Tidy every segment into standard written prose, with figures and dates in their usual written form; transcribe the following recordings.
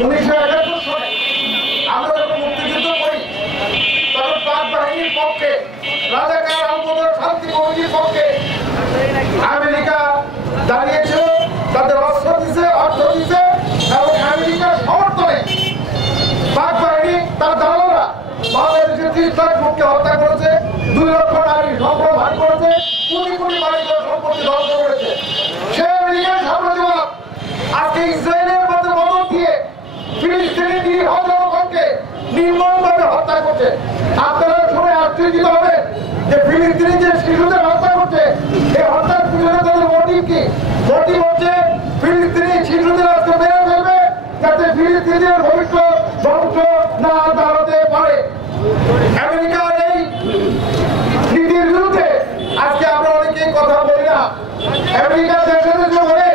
1971 সালে আমরা যখন মুক্তিযুদ্ধ করি তখন পাক বাহিনীর পক্ষে রাজাকার আলবদর শান্তি কমিটির পক্ষে আমেরিকা দাঁড়িয়েছিল, তাদের অস্ত্র দিছে, অর্থ দিছে এবং আমেরিকার সমর্থনে পাক বাহিনী তার দালালরা বাংলাদেশের 30 লাখ লোককে হত্যা করেছে, 2 লক্ষ নারী সম্পদ হানি করেছে, কোটি কোটি বাড়িঘর সম্পত্তি ধ্বংস করেছে। সে আমেরিকার সাম্রাজ্যবাদ আজকে ইসরায়েলের মধ্যে মদত দিয়ে ফিলিস্তিনি নিরীহ জনগণকে নির্মমভাবে হত্যা করছে। আপনারা শুনে আশ্চর্যিত হবেন যে ফিলিস্তিনি যে শিশুদের হত্যা করছে, এই হত্যার পিছনে তাদের মোটিভ কি? মোটিভ হচ্ছে ফিলিস্তিনি শিশুদের আজকে মেরে ফেলবে যাতে ফিলিস্তিনিদের ভবিষ্যৎ ধ্বংস না দাঁড়াতে পারে। আমেরিকার এই নীতির বিরুদ্ধে আজকে আমরা অনেকেই কথা বলি না। আমেরিকার দেশে দেশে বলে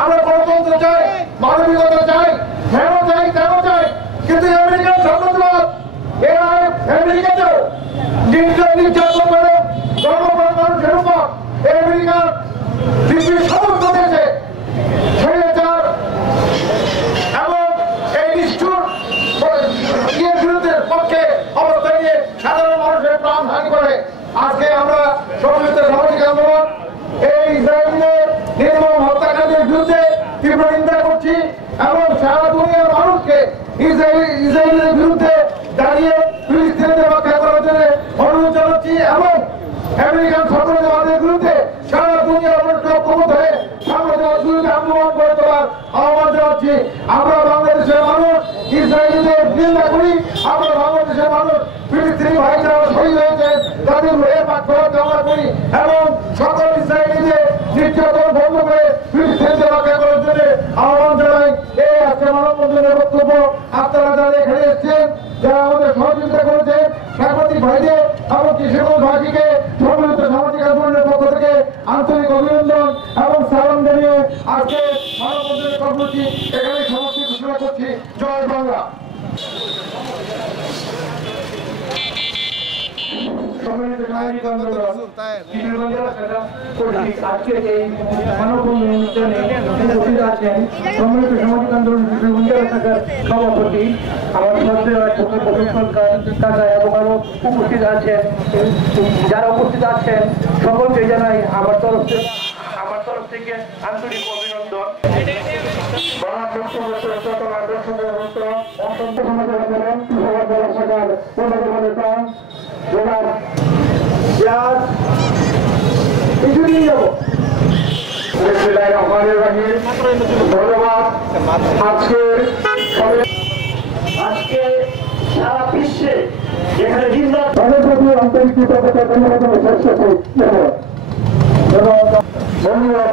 আমরা গণতন্ত্র চাই, মানবিকতা চাই, কেন চাই কেন চাই, কিন্তু আমেরিকার সাম্রাজ্যবাদ এরা আমেরিকাতেও নির্যাতন করে জনগণ মানুষের উপর। আমেরিকার পৃথিবীর সমস্ত দেশে স্বৈরাচার এবং এই নিষ্ঠুর বিরুদ্ধে পক্ষে অবস্থান নিয়ে সাধারণ মানুষের প্রাণ হানি করে। আজকে আমরা সম্মিলিত সামাজিক আন্দোলন এই ইসরায়েলের নির্মম হত্যাকাণ্ডের বিরুদ্ধে তীব্র নিন্দা করছি এবং সারা দুনিয়ার মানুষকে ইসরায়েলের বিরুদ্ধে দাঁড়িয়ে ফিলিস্তিনিদের রক্ষা করার জন্য অনুরোধ জানাচ্ছি এবং আমেরিকান সাম্রাজ্যবাদের বিরুদ্ধে সারা দুনিয়ার মানুষকে ঐক্যবদ্ধ হয়ে সাম্রাজ্যবাদ বিরুদ্ধে আন্দোলন করে তোলার আহ্বান জানাচ্ছি। আমরা বাংলাদেশের মানুষ ইসরায়েলিদের নিন্দা করি, আমরা বাংলাদেশের মানুষ ফিলিস্তিনি ভাই যারা শহীদ হয়েছে তাদের হয়ে পাকড়াও কামনা করি এবং সকল ইসরায়েলিদের নির্যাতন বন্ধ করে ফিলিস্তিনিদের রক্ষা করার জন্য আহ্বান জানাই। এই আজকে মানববন্ধনের বক্তব্য আপনারা যারা এখানে এসেছেন, যারা আমাদের সহযোগিতা করেছেন, সাংবাদিক ভাইদের এমনকি সকল ভাইকে সম্মিলিত সামাজিক আন্দোলনের পক্ষ থেকে আন্তরিক অভিনন্দন এবং সালাম জানিয়ে আজকে মানববন্ধনের কর্মসূচি এখানে সমাপ্তি ঘোষণা করছি। জয় বাংলা। সম্মিলিত সামাজিক আন্দোলন আজকে এই মানববন্ধনে উপস্থিত আছেন সম্মিলিত সামাজিক আন্দোলন শাখার সভাপতি আমার কাকা এবং আরো উপস্থিত আছেন। যারা উপস্থিত আছেন সকলকে জানাই আমার তরফ থেকে আন্তরিক অভিনন্দন। ধন্যবাদ। আজকে সারা বিশ্বে এখানে তাদের প্রতি আন্তরিক কৃতজ্ঞতা ধন্যবাদ বন্ধুরা